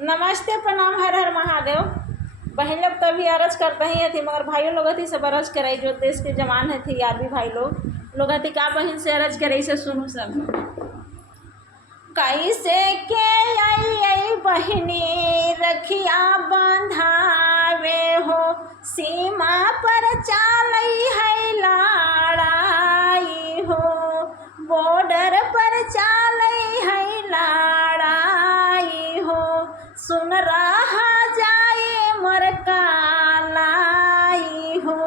नमस्ते, प्रणाम, हर हर महादेव। बहन लोग तो अभी अरज करते ही थी, मगर भाइयों लोग थी सब अरज कराई, जो देश के जवान है थी आदमी भाई लोग थी का बहन से अरज कराई से सुनू सब। कैसे के आई बहनी रखिया बंधावे हो, सीमा पर चालई है लड़ाई हो, बॉर्डर पर चालई है लड़ाई हो, सुन रहा जाए मोर कालाई हो,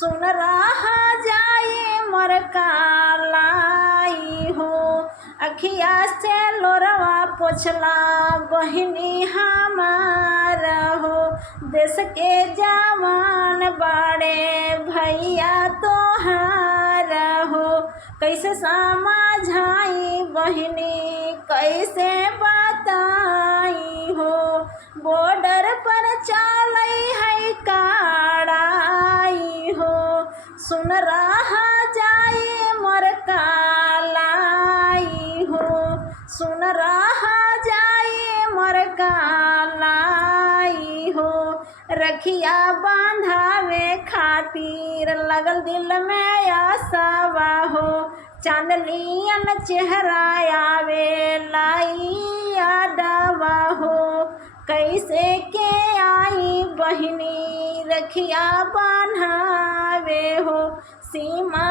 सुन रहा जाए मोर कालाई हो। अखिया से लोरवा पोछला बहिनी हमारा हो, देश के जवान बड़े भैया तोहारा हो, कैसे समझाई बहिनी कैसे बताई हो, बॉर्डर पर चालई है कड़ाई हो, सुन रहा जाए मोर कालाई हो, सुन रहा जाए मोर कालाई हो। रखिया बांधावे खातिर लगल दिल में आसावा हो, चांदलियन चेहरा आवे लाई यादवा हो, कैसे के आई बहिनी रखिया बांधावे हो, सीमा